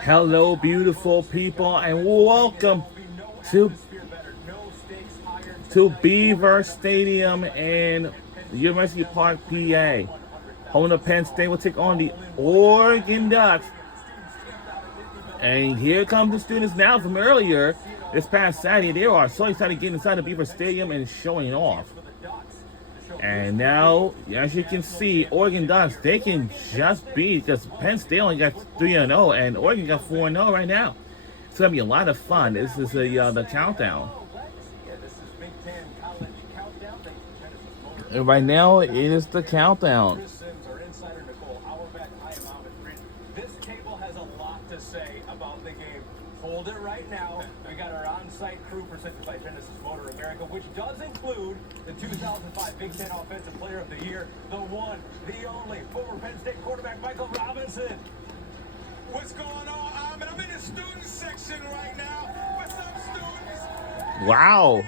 Hello, beautiful people, and welcome to Beaver Stadium in University Park, PA. Home of Penn State will take on the Oregon Ducks. And here come the students now from earlier this past Saturday. They are so excited to get inside the Beaver Stadium and showing off. And now, as you can see, Oregon Ducks, they can just beat, because Penn State only got 3-0 and Oregon got 4-0 right now. It's going to be a lot of fun. This is the countdown. And right now, it is the countdown. This table has a lot to say about the game. Hold it right now. We got our on-site crew presented by Genesis Motor America, which does include the 2005 Big Ten Offensive Player of the Year, the one, the only, former Penn State quarterback Michael Robinson. What's going on? I'm in the student section right now. What's up, students? Wow.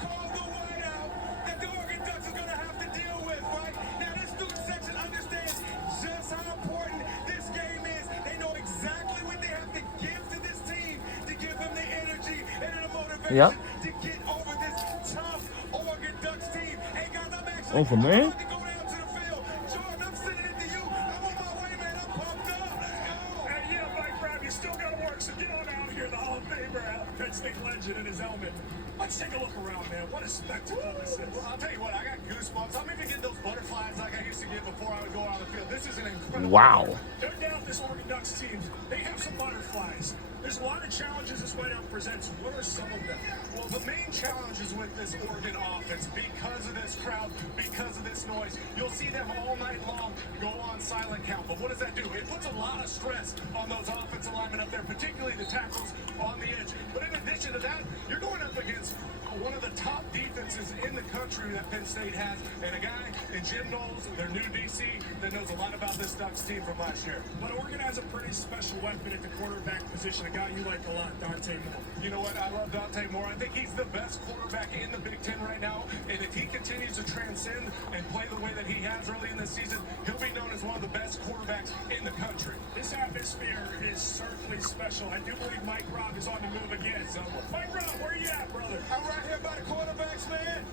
Call the whiteout that the Oregon Ducks is going to have to deal with, right? Now, this student section understands just how important this game is. They know exactly what they have to give to this team to give them the energy and the motivation to get over this tough Oregon Ducks team. Hey, guys, I'm actually for me? about to go down to the field. Jordan, I'm sending it to you. I'm on my way, man. I'm pumped up. Let's go. Hey, yeah, Mike Brown, you still got to work, so get on out here. The Hall of Famer, Penn State legend in his helmet. Let's take a look around, man. What a spectacle this is. Well, I'll tell you what, I got goosebumps. I'm even getting those butterflies like I used to get before I would go out on the field. This is an incredible. Wow. No doubt this Oregon Ducks team, they have some butterflies. There's a lot of challenges this whiteout presents. What are some of them? Well, the main challenges with this Oregon offense, because of this crowd, because of this noise, you'll see them all night long go on silent count. But what does that do? It puts a lot of stress on those offensive linemen up there, particularly the tackles on the edge. But in addition to that, you're going up against one of the top defenses in the country that Penn State has, and a guy in Jim Knowles, their new DC, that knows a lot about this Ducks team from last year. But Oregon has a pretty special weapon at the quarterback position, a guy you like a lot, Dante Moore. You know what? I love Dante Moore. I think he's the best quarterback in the Big Ten right now, and if he continues to transcend and play the way that he has early in the season, he'll be known as one of the best quarterbacks in the country. This atmosphere is certainly special. I do believe Mike Robb is on the move again. So, Mike Robb, where you at, brother? I'm right here by the quarterbacks, man.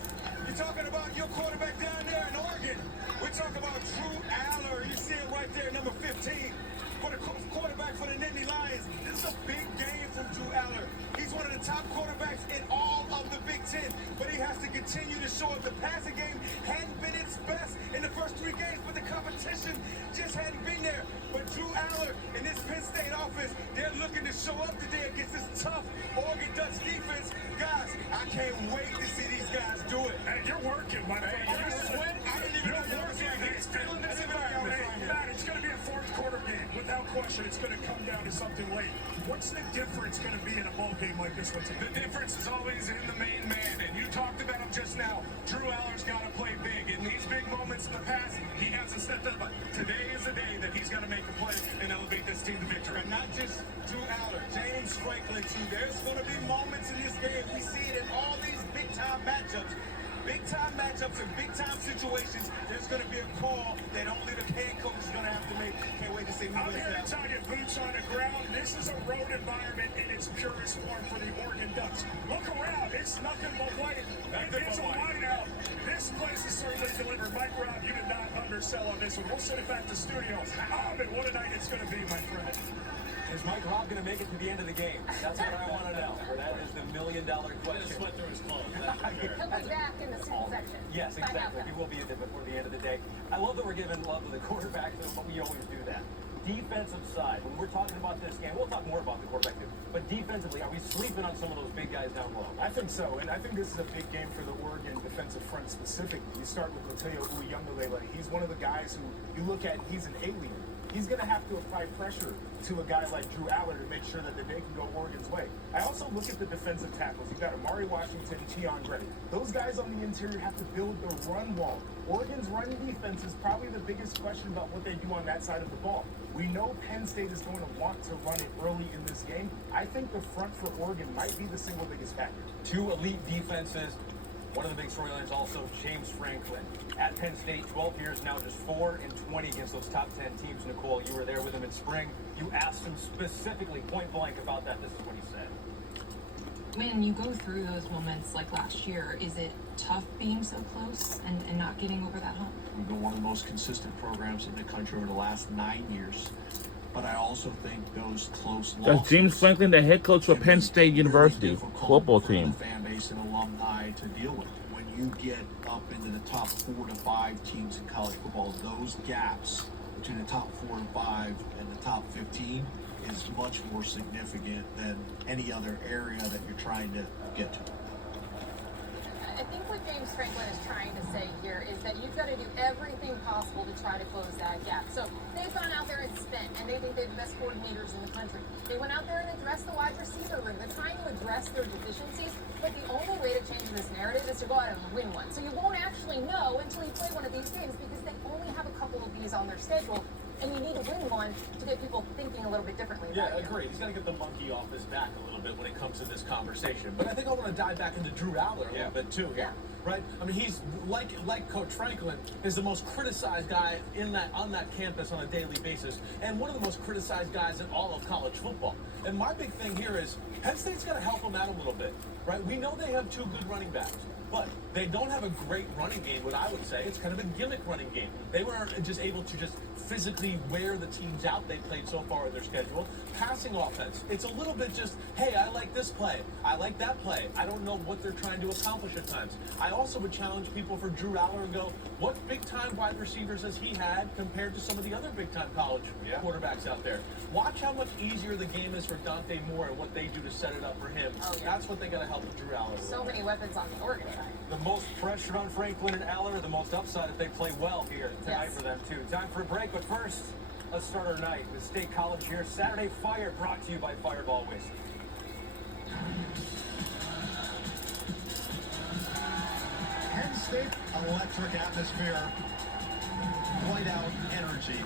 You're talking about your quarterback down there in Oregon. We're talking about Drew Aller. You see it right there, number 15. For the quarterback for the Nittany Lions. This is a big game from Drew Aller. He's one of the top quarterbacks in all of the Big Ten, but he has to continue to show up. The passing game hadn't been its best in the first 3 games, but the competition just hadn't been there. But Drew Aller and this Penn State offense, they're looking to show up today against this tough Oregon Ducks defense. Guys, I can't wait to see these guys do it. Hey, you're working, my friend. You're sweating. I didn't even know you were He's feeling this environment. Hey, Matt, it's going to be a fourth quarter game. Without question, it's going to come down to something late. What's the difference going to be in a ball game like this one today? The difference is always in the main man, and you talked about him just now. Drew Aller's got to play big. In these big moments in the past, he hasn't stepped up. But today is the day that he's got to make a play and elevate this team to victory. And not just Drew Aller, James Franklin too. There's going to be moments in this game. We see it in all these big-time matchups. Big-time matchups and big-time situations, there's going to be a call that only the head coach is going to have to make. Can't wait to see who I'm wins here that. to tell you, boots on the ground. This is a road environment in its purest form for the Oregon Ducks. Look around. It's nothing but white. It's a whiteout. This place is certainly delivered. Mike Robb, you did not undersell on this one. We'll send it back to studio. Ahmed, what a night it's going to be, my friend. Is Mike Robb going to make it to the end of the game? That's what I want to know. That is the million-dollar question. Sweat through his clothes. He'll be back in the student section. Yes, By exactly. halftime. He will be in there before the end of the day. I love that we're giving love to the quarterback, but we always do that. Defensive side, when we're talking about this game, we'll talk more about the quarterback too, but defensively, are we sleeping on some of those big guys down low? I think so, and I think this is a big game for the Oregon defensive front specifically. You start with Rotelio Uyunglele. He's one of the guys who you look at, he's an alien. He's going to have to apply pressure to a guy like Drew Aller to make sure that the day can go Oregon's way. I also look at the defensive tackles. You've got Amari Washington, Keon Gray. Those guys on the interior have to build the run wall. Oregon's run defense is probably the biggest question about what they do on that side of the ball. We know Penn State is going to want to run it early in this game. I think the front for Oregon might be the single biggest factor. Two elite defenses One of the big storylines also, James Franklin. At Penn State, 12 years now, just 4-20 against those top 10 teams. Nicole, you were there with him in spring. You asked him specifically, point blank, about that. This is what he said. When you go through those moments like last year, is it tough being so close and not getting over that hump? We've been one of the most consistent programs in the country over the last 9 years. But I also think those close losses. That's James Franklin, the head coach for Penn State University football team. For the fan base and alumni to deal with. When you get up into the top 4 to 5 teams in college football, those gaps between the top 4 and 5 and the top 15 is much more significant than any other area that you're trying to get to. I think what James Franklin is trying to say here is that you've got to do everything possible to try to close that gap. So they've gone out there and spent, and they think they're the best coordinators in the country. They went out there and addressed the wide receiver room. They're trying to address their deficiencies, but the only way to change this narrative is to go out and win one. So you won't actually know until you play one of these games because they only have a couple of these on their schedule. And you need to win one to get people thinking a little bit differently about Yeah, you. agreed. He's got to get the monkey off his back a little bit when it comes to this conversation. But I think I want to dive back into Drew Aller a little bit too here, right? I mean, he's like Coach Franklin is the most criticized guy on that campus on a daily basis, and one of the most criticized guys in all of college football. And my big thing here is Penn State's got to help him out a little bit, right? We know they have 2 good running backs. But they don't have a great running game, what I would say. It's kind of a gimmick running game. They were just able to just physically wear the teams out they played so far in their schedule. Passing offense, it's a little bit just, hey, I like this play. I like that play. I don't know what they're trying to accomplish at times. I also would challenge people for Drew Aller and go, what big-time wide receivers has he had compared to some of the other big-time college quarterbacks out there? Watch how much easier the game is for Dante Moore and what they do to set it up for him. That's what they got to help with Drew Aller. So many weapons on the Oregon side. The most pressure on Franklin and Aller, the most upside if they play well here tonight for them too. Time for a break, but first, let's start our night with State College here. Saturday Fire brought to you by Fireball Whiskey. Penn State, electric atmosphere, whiteout energy.